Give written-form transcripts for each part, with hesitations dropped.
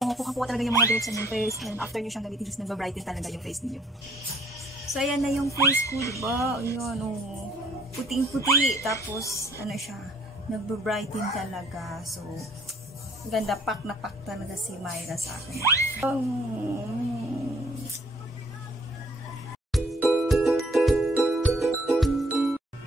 Kuha talaga yung mga dirt sa inyong face, and after nyo siyang gamitin, just nagbabrighten talaga yung face niyo. So, ayan na yung face ko, diba? Ayan, oh. Puting-puti. Tapos, ano siya, nagbabrighten talaga. So, ganda, pak na pak talaga si Myra sa akin.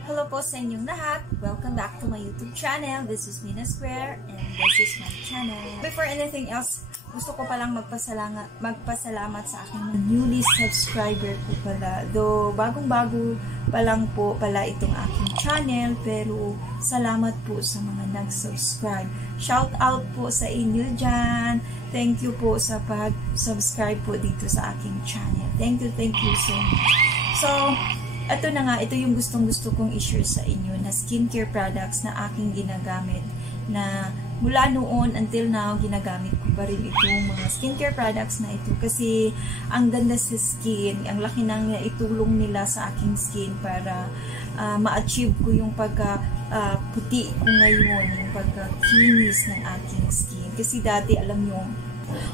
Hello po sa inyong lahat. Welcome back to my YouTube channel. This is Mina Square, and this is my channel. Before anything else, gusto ko palang magpasalamat sa aking newly subscriber po pala. Though bagong-bago pa lang po pala itong aking channel, pero salamat po sa mga nag-subscribe. Shout out po sa inyo dyan. Thank you po sa pag-subscribe po dito sa aking channel. Thank you so much. So, ito na nga, ito yung gustong-gusto kong i-share sa inyo na skincare products na aking ginagamit, na mula noon until now, ginagamit ko pa rin itong mga skincare products na ito kasi ang ganda sa skin, ang laki nang itulong nila sa aking skin para ma-achieve ko yung pagka-puti ko ngayon, yung pagka-kinis ng aking skin. Kasi dati, alam nyo,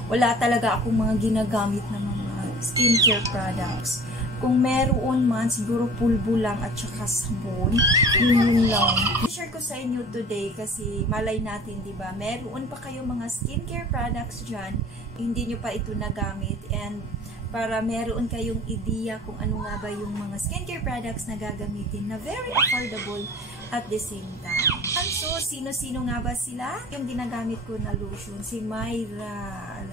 wala talaga akong mga ginagamit na mga skincare products. Kung meron man, siguro pulbo lang at saka sabon. Yun lang. I-share ko sa inyo today kasi malay natin, di ba? Meron pa kayo mga skincare products dyan, hindi nyo pa ito nagamit. And para meron kayong idea kung ano nga ba yung mga skincare products na gagamitin na very affordable at the same time. And so, sino-sino nga ba sila? Yung ginagamit ko na lotion, si Myra.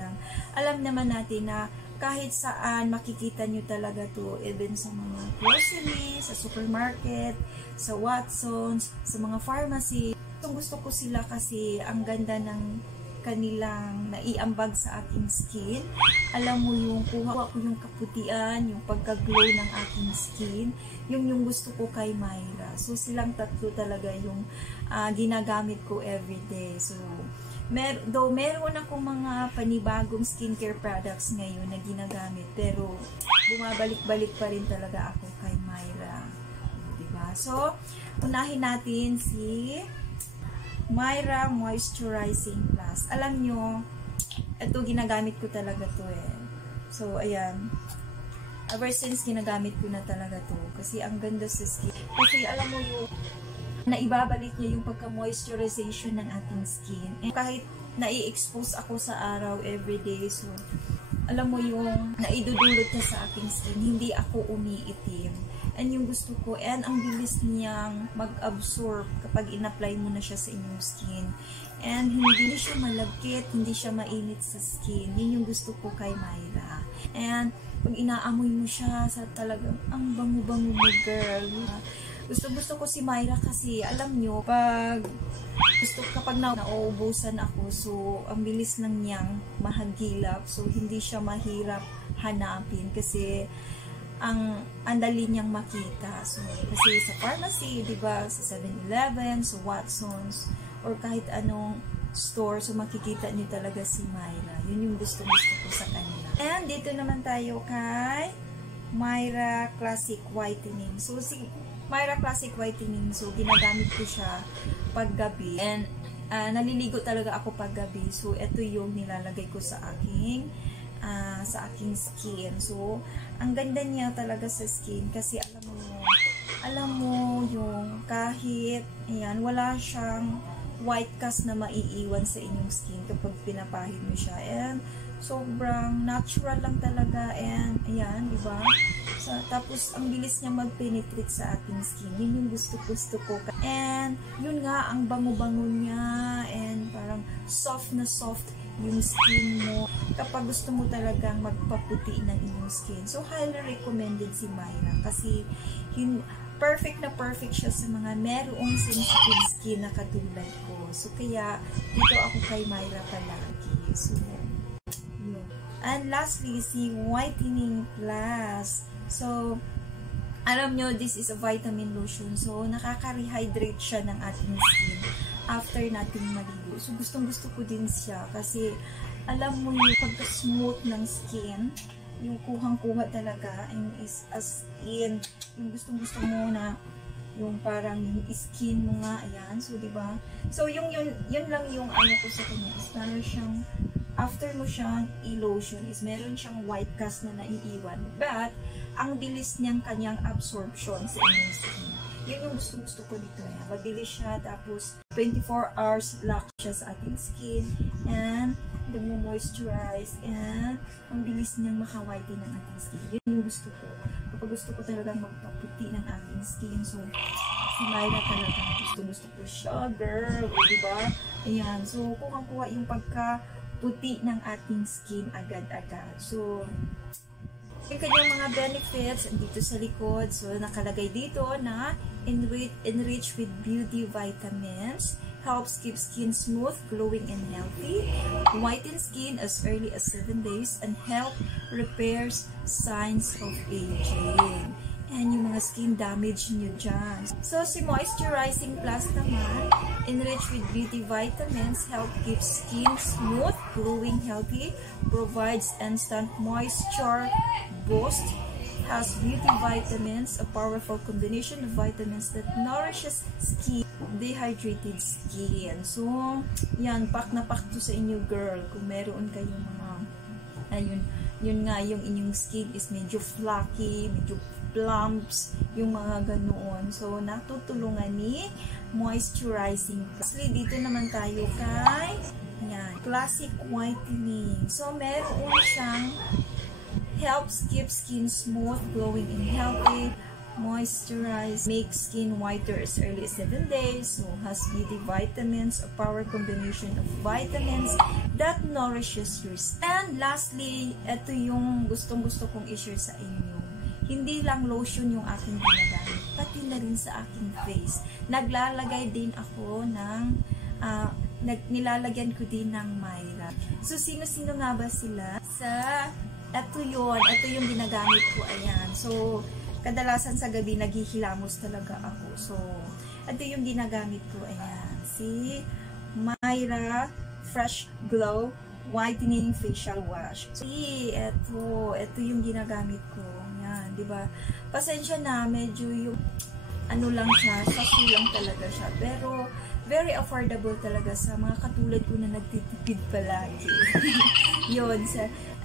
Alam naman natin na kahit saan makikita nyo talaga to, even sa mga grocery, sa supermarket, sa Watsons, sa mga pharmacy. Gusto ko sila kasi ang ganda ng kanilang naiambag sa aking skin. Alam mo yung kuha ko yung kaputian, yung pagka-glow ng aking skin, yung gusto ko kay Myra. So silang tatlo talaga yung ginagamit ko everyday. So though meron akong mga panibagong skincare products ngayon na ginagamit, pero bumabalik-balik pa rin talaga ako kay Myra. Diba? So, unahin natin si Myra Moisturizing Plus. Alam nyo, ito ginagamit ko talaga to eh. So, ayan. Ever since ginagamit ko na talaga to. Kasi ang ganda sa skin. Kasi alam mo yung na ibabalik niya yung pagka-moisturization ng ating skin. And kahit nai-expose ako sa araw everyday, so alam mo yung naidudulot niya sa aking skin, hindi ako umiitim. And yung gusto ko, and ang bilis niyang mag-absorb kapag in-apply mo na siya sa inyong skin. And hindi siya malagkit, hindi siya mainit sa skin. Yun yung gusto ko kay Myra. And pag inaamoy mo siya, sa talagang ang bango-bango mo, girl. Gusto ko si Myra kasi alam nyo, kapag nauubusan ako, so ang bilis lang niyang mahagilap, so hindi siya mahirap hanapin kasi ang dali niyang makita. So kasi sa pharmacy, 'di ba, sa 7-Eleven, sa Watsons, or kahit anong store, so makikita niyo talaga si Myra. Yun yung gusto ko sa kanila. And dito naman tayo kay Myra Classic Whitening. So si Myra Classic Whitening, so ginagamit ko siya paggabi, and naliligo talaga ako paggabi. So ito yung nilalagay ko sa aking skin. So ang ganda niya talaga sa skin kasi alam mo yung kahit ayan, wala siyang white cast na maiiwan sa inyong skin kapag pinapahid mo siya, and sobrang natural lang talaga, and ayan, di ba? So, tapos ang bilis niya mag-penetrate sa ating skin. Yun yung gusto ko. And yun nga, ang bango-bango niya, and parang soft na soft yung skin mo kapag gusto mo talagang magpaputi ng inyong skin. So highly recommended si Myra kasi yun, perfect siya sa mga merong sensitive skin na katulad ko. So kaya dito ako kay Myra palagi. So yun. And lastly, si Whitening Plus. So, alam nyo, this is a vitamin lotion. So, nakaka-rehydrate siya ng ating skin after nating maligo. So, gustong-gusto ko din siya kasi alam mo yung pagka-smooth ng skin, yung kuhang-kuha talaga, and is as in, yung gustong-gusto mo na yung parang yung skin mo nga, ayan. So, diba? So, yun lang yung ano ko sa kanya. Is parang siyang after mo siyang i-lotion is meron siyang white cast na naiiwan. But, ang bilis niyang kanyang absorption sa inyong skin. Yun yung gusto ko dito. Mabilis siya, tapos 24 hours lock siya sa ating skin, and nag-moisturize, and ang bilis niyang maka-whiten ng ating skin. Yun yung gusto ko. Kapag gusto ko talagang magpaputi ng ating skin, so si Myra talaga gusto ko siya, girl, diba? Ayan, so kuha yung pagka-puti ng ating skin agad-agad. So, yung kanyang mga benefits dito sa likod. So, nakalagay dito na enrich with beauty vitamins, helps keep skin smooth, glowing, and healthy, whiten skin as early as 7 days, and help repairs signs of aging. And yung mga skin damage nyo dyan. So, si Moisturizing Plus naman, enriched with beauty vitamins, help keep skin smooth, glowing, healthy, provides instant moisture boost, has beauty vitamins, a powerful combination of vitamins that nourishes skin, dehydrated skin. So, yan, pak na pak to sa inyo, girl. Kung meron kayong mga, ayun, yun nga, yung inyong skin is medyo flaky, medyo plumps, yung mga ganoon. So, natutulungan ni Moisturizing Plus. Dito naman tayo kay, yan, Classic Whitening. So, meron siyang helps keep skin smooth, glowing, and healthy. Moisturize, makes skin whiter as early as 7 days. So, has beauty vitamins, a power combination of vitamins that nourishes your skin. And lastly, ito yung gustong-gusto kong i-share sa inyo. Hindi lang lotion yung aking ginagamit, pati na rin sa aking face. Naglalagay din ako ng, nilalagyan ko din ng Myra. So, sino-sino nga ba sila? Ito yung ginagamit ko, ayan. So, kadalasan sa gabi, naghihilamos talaga ako. So, ito yung ginagamit ko, ayan. Si Myra Fresh Glow Whitening Facial Wash. So, ito yung ginagamit ko. Yan, di ba? Pasensya na, medyo yung ano lang siya, sasi lang talaga siya. Pero, very affordable talaga sa mga katulad ko na nagtitipid palagi. Yun,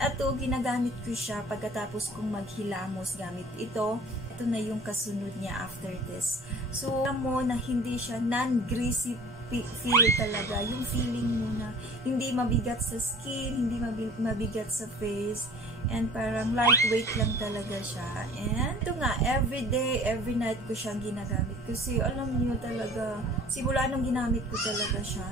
ito, ginagamit ko siya pagkatapos kong maghilamos gamit ito. Ito na yung kasunod niya after this. So, alam mo na hindi siya non-greasy feel talaga. Yung feeling mo na hindi mabigat sa skin, hindi mabigat sa face, and parang lightweight lang talaga siya. And ito nga, every day, every night ko siyang ginagamit. Kasi alam niyo talaga, simula nung ginamit ko talaga siya,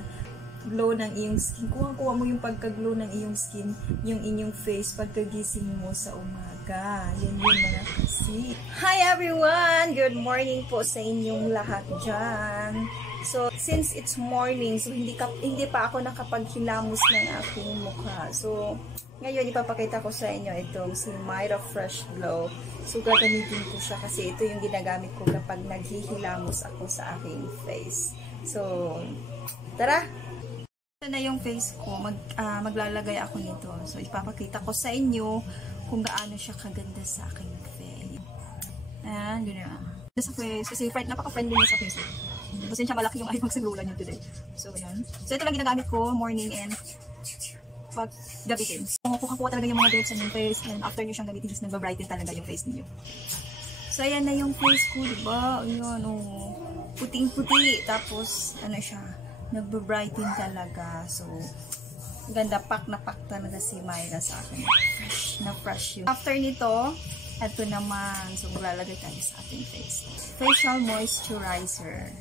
glow ng iyong skin. Kuha mo yung pagka-glow ng iyong skin, yung inyong face pagkagising mo sa umaga. Yan yung mga kasi. Hi everyone! Good morning po sa inyong lahat dyan. So, since it's morning, so hindi pa ako nakapaghilamos ng aking mukha. So, ngayon ipapakita ko sa inyo itong si Myra Fresh Glow. So, gagamitin ko siya kasi ito yung ginagamit ko kapag naghihilamos ako sa aking face. So, tara! Ito na yung face ko. Maglalagay ako nito. So, ipapakita ko sa inyo kung gaano siya kaganda sa aking face. Ayan, gano'n. Sa face, kasi napaka-friendly niya sa face. Kasi siya malaki yung iPhone siguro niyo today. So, ayan. So, ito lang ginagamit ko morning and pag gabitin. So, kuha talaga yung mga dirt sa yung face, and after nyo siyang gamitin, nagbabrighten talaga yung face niyo. So, ayan na yung face ko, diba? Ayan, oh. Puting-puti. Tapos, ano siya, nagbabrighten talaga. So, ganda, pak na pak talaga si Myra sa akin. Fresh na fresh yun. After nito, ito naman. So, maglalagay tayo sa ating face. Facial moisturizer.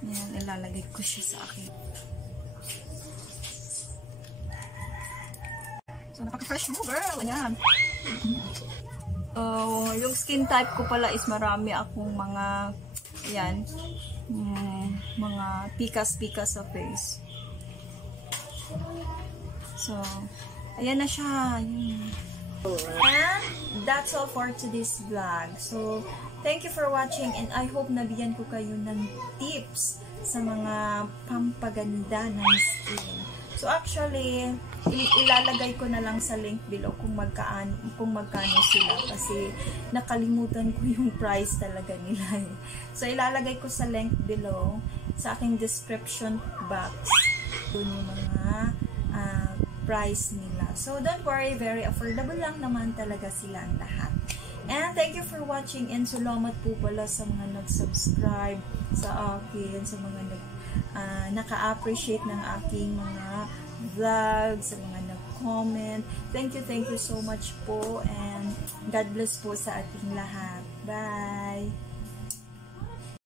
Ayan, ilalagay ko siya sa akin. So, napaka-fresh mo, girl. Ayan. Yung skin type ko pala is marami akong mga, ayan, mga pikas-pikas sa face. So, ayan na siya. Ayan. And that's all for today's vlog. So, thank you for watching, and I hope nabigyan ko kayo ng tips sa mga pampaganda ng skin. So, actually, ilalagay ko na lang sa link below kung magkano sila kasi nakalimutan ko yung price talaga nila. So, ilalagay ko sa link below sa aking description box. Doon yung mga price nila. So, don't worry, very affordable lang naman talaga silang lahat. And thank you for watching, and salamat po pala sa mga nag-subscribe sa akin, sa mga naka-appreciate ng aking mga vlogs, sa mga nag-comment. Thank you so much po, and God bless po sa ating lahat. Bye!